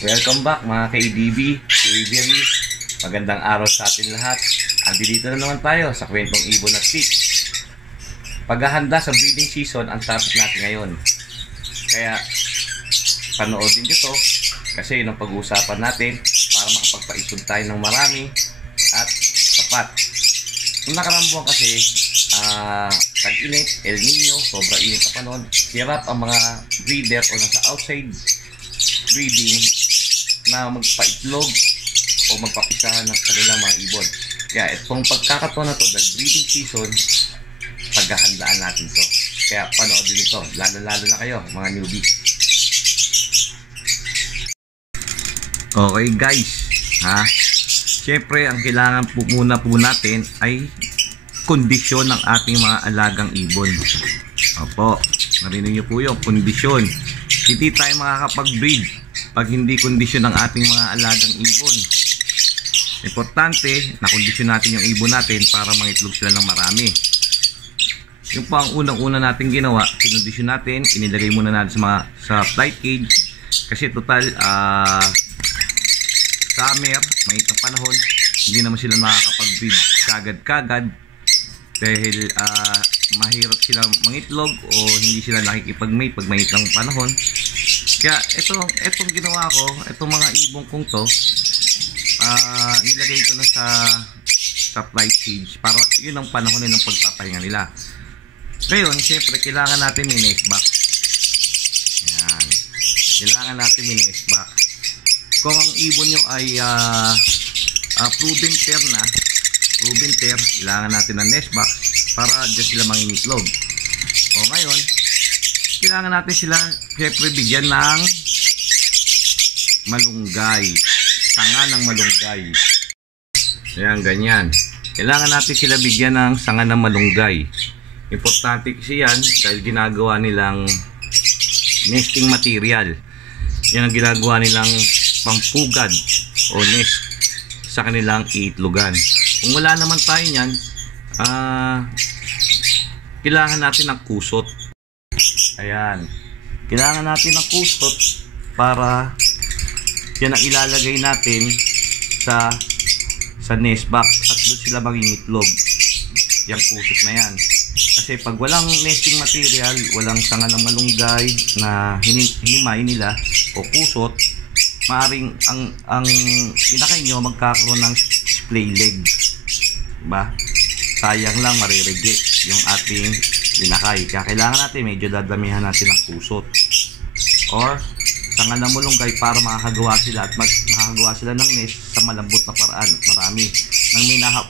Welcome back mga ka-ADB, Delivery. Magandang araw sa atin lahat. Andito na naman tayo sa kwentong ibon at tips. Paghahanda sa breeding season ang topic natin ngayon. Kaya panoodin nyo to kasi yun ang pag-uusapan natin para makapagpaisod tayo ng marami at sapat. Nung nakarang buwan kasi tag-init, El Nino, sobra init na panahon, hirap ang mga breeder o nasa outside breeding na magpaitlog o magpapisahan ng kanilang mga ibon. Kaya itong pagkakataon na to, dahil breeding season, paghahandaan natin to. Kaya panoodin nito, lalo na kayo mga newbie. Okay guys, syempre ang kailangan po muna po natin ay kondisyon ng ating mga alagang ibon. Opo, narinig nyo po yung kondisyon. Hindi tayo makakapag-breed pag hindi kondisyon ng ating mga alagang ibon. Importante na kondisyon natin yung ibon natin para mangitlog sila ng marami. Yung po ang unang-una natin ginawa, kinondisyon natin, inilagay muna natin sa flight cage kasi total summer, mainit na panahon, hindi naman sila makakapag-breed kagad-kagad dahil mahirap sila mangitlog o hindi sila nakikipag-mate pag mainit ng panahon. Kaya itong ginawa ko, itong mga ibong kong to, nilagay ko na sa flight cage para yun ang panahon ng pagpapahinga nila. Ngayon, siyempre kailangan natin may nest box. Ayan. Kailangan natin may nest box. Kung ang ibon nyo ay proven pair, kailangan natin ng nest box para dyan sila mangingitlog. O ngayon, kailangan natin sila siyempre bigyan ng malunggay, sanga ng malunggay. Ayan, ganyan. Kailangan natin sila bigyan ng sanga ng malunggay. Importante kasi yan dahil ginagawa nilang nesting material. Yan ang ginagawa nilang pampugad o nest sa kanilang iitlogan. Kung wala naman tayo yan, kailangan natin ng kusot. Ayan, kailangan natin ng kusot para yan ang ilalagay natin sa nest box at doon sila mangingitlog. Yung kusot na yan. Kasi pag walang nesting material, walang sanga ng malunggay na hinimay nila o kusot, maaring ang inakay nyo magkakaroon ng splay leg. Diba? Sayang lang, marireject yung ating inakay. Kaya kailangan natin medyo dadamihan natin ng kusot or sanga ng malunggay para makakagawa sila at makakagawa sila ng nest sa malambot na paraan at marami.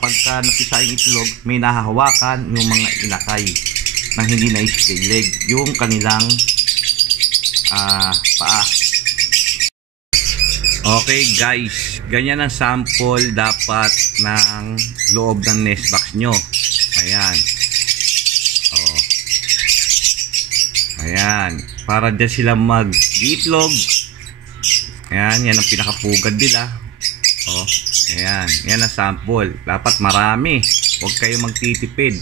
Pagka napisa yung itlog, may nahahawakan yung mga inakay nang hindi na splay leg yung kanilang paa. Okay guys, ganyan ang sample dapat ng loob ng nest box nyo. Ayan. Ayan, para dyan sila mag-itlog. Ayan, yan ang pinakapugad nila. Ayan, yan ang sample. Dapat marami. Huwag kayo magtitipid.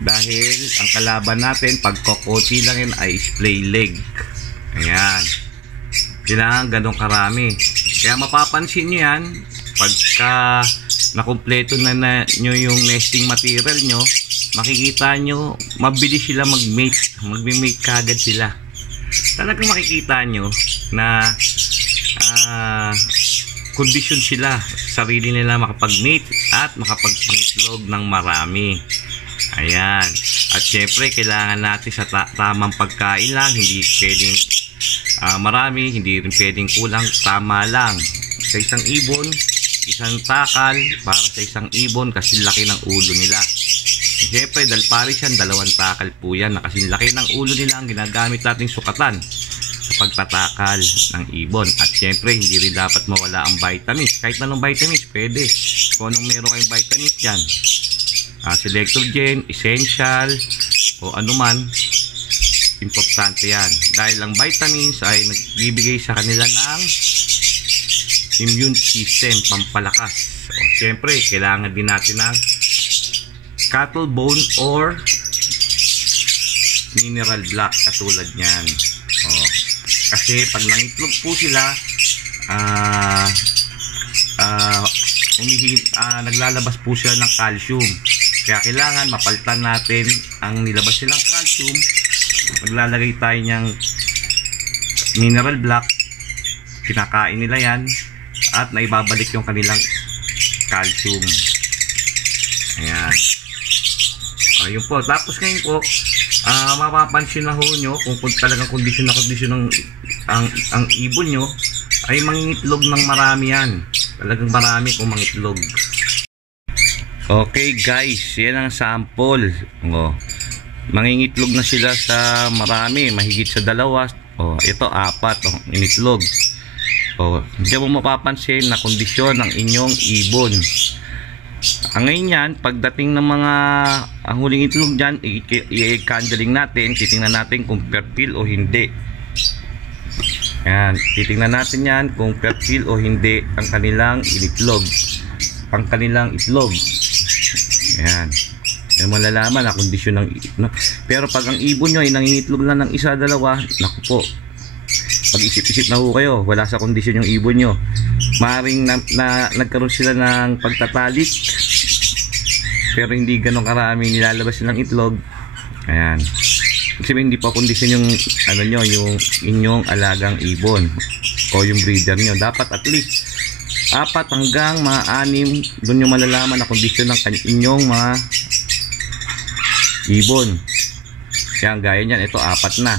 Dahil ang kalaban natin, pag kokoti lang yan ay splay leg. Ayan. Kailangan ganun karami. Kaya mapapansin nyo yan, pagka nakumpleto na nyo yung nesting material nyo, makikita nyo, mabilis sila mag-mate. Mag-mate kagad sila. Talagang makikita nyo na kondisyon sila. Sarili nila makapag-mate at makapagpangitlog ng marami. Ayan. At syempre, kailangan natin sa tamang pagkain lang. Hindi pwedeng marami, hindi rin pwedeng kulang. Tama lang. Sa isang ibon, isang takal para sa isang ibon kasi laki ng ulo nila. Siyempre, dahil pares yan, 2 takal po yan. Kasi laki ng ulo nila ang ginagamit nating sukatan sa pagtatakal ng ibon. At siyempre, hindi rin dapat mawala ang vitamins. Kahit anong vitamins, pwede. Kung anong meron kayong vitamins yan. Selector Gen, Essential, o anuman, importante yan. Dahil ang vitamins ay nagbibigay sa kanila ng immune system, pampalakas. O siyempre, kailangan din natin ng cattle bone or mineral block katulad niyan. Kasi pag nangitlog po sila, ah, naglalabas po siya ng calcium. Kaya kailangan mapalitan natin ang nilabas nilang calcium. Maglalagay tayo ng mineral block, kinakain nila yan at naibabalik yung kanilang calcium. Ayan. Ayun po. Tapos ngayon po, mapapansin na ho nyo kung talagang kondisyon na kondisyon ang ibon nyo, ay mangingitlog ng marami yan. Talagang marami kung mangitlog. Okay guys, yan ang sample. Mangingitlog na sila sa marami, mahigit sa 2. Ito 4 initlog. Hindi mo mapapansin na kondisyon ng inyong ibon. Ngayon yan, pagdating ng mga ang huling itlog dyan, i-candling natin, titingnan natin kung fertile o hindi. Yan, titingnan natin yan kung fertile o hindi ang kanilang initlog, ang kanilang itlog. Yan, yan malalaman na kondisyon ng pero pag ang ibon nyo ay nangingitlog lang ng 1, 2, naku po, pag-isip-isip na ho kayo, wala sa kondisyon yung ibon nyo. Maring nagkaroon sila ng pagtatalik, pero hindi ganun karami nilalabas silang itlog. Ayan, kasi hindi pa kondisyon yung nyo, yung inyong alagang ibon o yung breeder nyo. Dapat at least 4 hanggang mga 6, doon yung malalaman na kondisyon ng inyong mga ibon. Yan, gaya nyan, ito 4 na.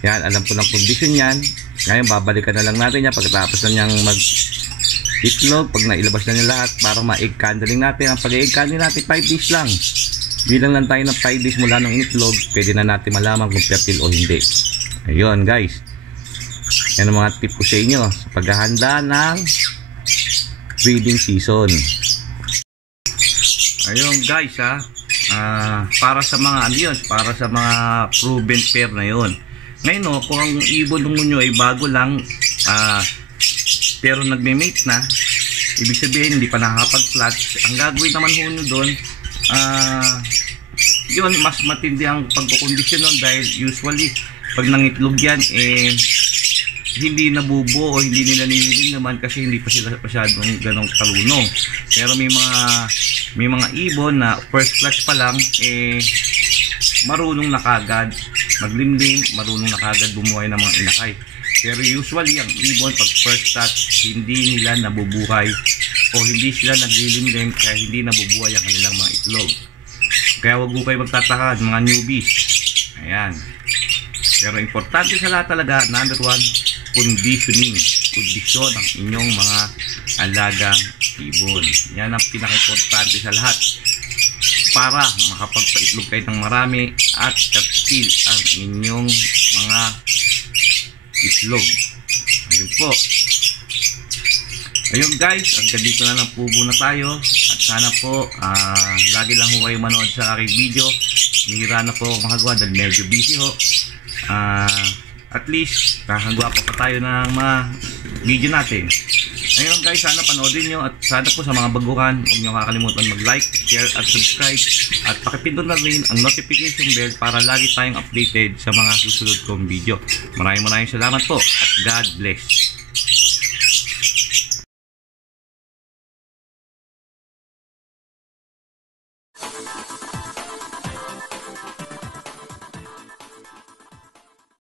Yan, alam ko ng kondisyon yan. Ngayon, babalikan na lang natin yan pagkatapos na niyang mag-itlog. Pag nailabas na niya lahat, para ma-egg candling natin. Ang pag-egg candling natin, 5 days lang. Bilang lang tayo ng 5 days mula ng initlog, pwede na natin malaman kung fertile o hindi. Ayun, guys. Yan ang mga tip ko sa inyo sa paghahanda ng breeding season. Ayun, guys, para sa mga para sa mga proven pair na yun. Ngayon, kung ang ibon nyo ay bago lang, pero nagme-mate na, ibig sabihin hindi pa nakakapag-clutch, ang gagawin naman nyo doon, yun, mas matindi ang pagkukondisyon nun, dahil usually pag nangitlog yan, hindi nabubo o hindi nila nililing naman kasi hindi pa sila masyadong ganong kalunong. Pero may mga ibon na first clutch pa lang, marunong na kagad maglimlim, marunong na kagad bumuhay ng mga inakay. Pero usually ang ibon pag first touch, hindi nila nabubuhay o hindi sila naglilimlim, kaya hindi nabubuhay ang kanilang mga itlog. Kaya wag mo kayo magtataka mga newbies. Ayan. Pero importante sa lahat talaga, number 1, conditioning, kondisyon ng inyong mga alagang ibon. Yan ang pinaka-importante sa lahat para makapagpaitlog kayo ng marami at fertile ang inyong mga itlog. Ayun po. Ayun guys, hanggang dito na lang po muna tayo at sana po lagi lang ho kayo manood sa aking video. Nihira na po ako makagawa dahil medyo busy ho. At least nakagawa pa tayo ng mga video natin. Ayun guys, sana panoodin nyo at sana po sa mga baguhan, huwag nyo kakalimutan mag-like, share at subscribe at pakipindot na rin ang notification bell para lagi tayong updated sa mga susunod kong video. Maraming salamat po at God bless.